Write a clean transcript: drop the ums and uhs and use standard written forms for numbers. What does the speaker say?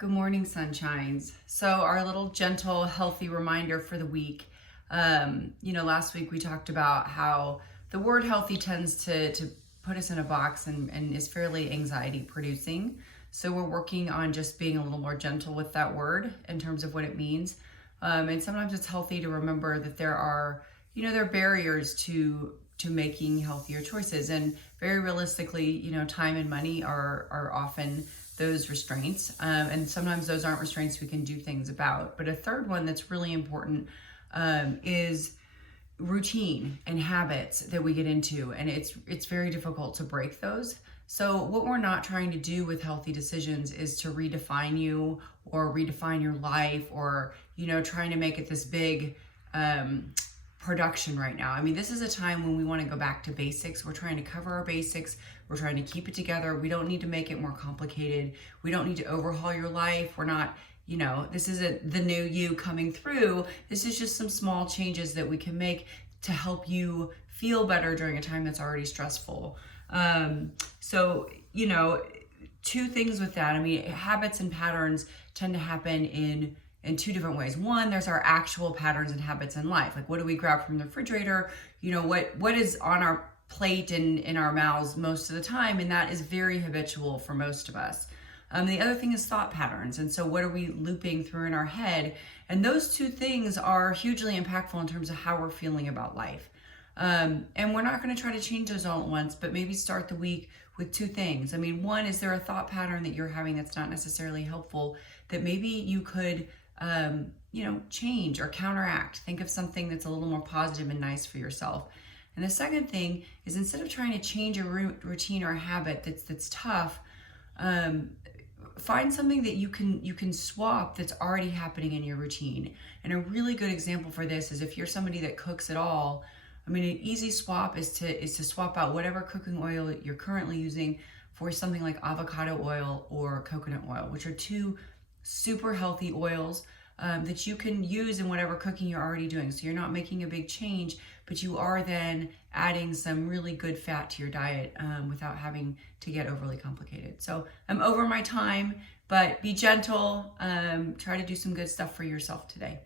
Good morning, sunshines. So our little gentle, healthy reminder for the week. Last week we talked about how the word healthy tends to put us in a box and is fairly anxiety producing. So we're working on just being a little more gentle with that word in terms of what it means. And sometimes it's healthy to remember that there are barriers to making healthier choices. And very realistically, time and money are often those restraints. And sometimes those aren't restraints we can do things about. But a third one that's really important is routine and habits that we get into. And it's very difficult to break those. So what we're not trying to do with healthy decisions is to redefine you or redefine your life or, trying to make it this big production right now. I mean, this is a time when we want to go back to basics. We're trying to cover our basics. We're trying to keep it together. We don't need to make it more complicated. We don't need to overhaul your life. We're not, this isn't the new you coming through. This is just some small changes that we can make to help you feel better during a time that's already stressful. Two things with that. I mean, habits and patterns tend to happen in two different ways. One, there's our actual patterns and habits in life. Like, what do we grab from the refrigerator? What is on our plate and in our mouths most of the time? And that is very habitual for most of us. The other thing is thought patterns. And so what are we looping through in our head? And those two things are hugely impactful in terms of how we're feeling about life. And we're not going to try to change those all at once, but maybe start the week with two things. I mean, one, is there a thought pattern that you're having that's not necessarily helpful that maybe you could change or counteract? Think of something that's a little more positive and nice for yourself. And the second thing is, instead of trying to change a routine or a habit that's tough, find something that you can swap that's already happening in your routine. And a really good example for this is if you're somebody that cooks at all. I mean, an easy swap is to swap out whatever cooking oil that you're currently using for something like avocado oil or coconut oil, which are two super healthy oils that you can use in whatever cooking you're already doing. So you're not making a big change, but you are then adding some really good fat to your diet without having to get overly complicated. So I'm over my time, but be gentle. Try to do some good stuff for yourself today.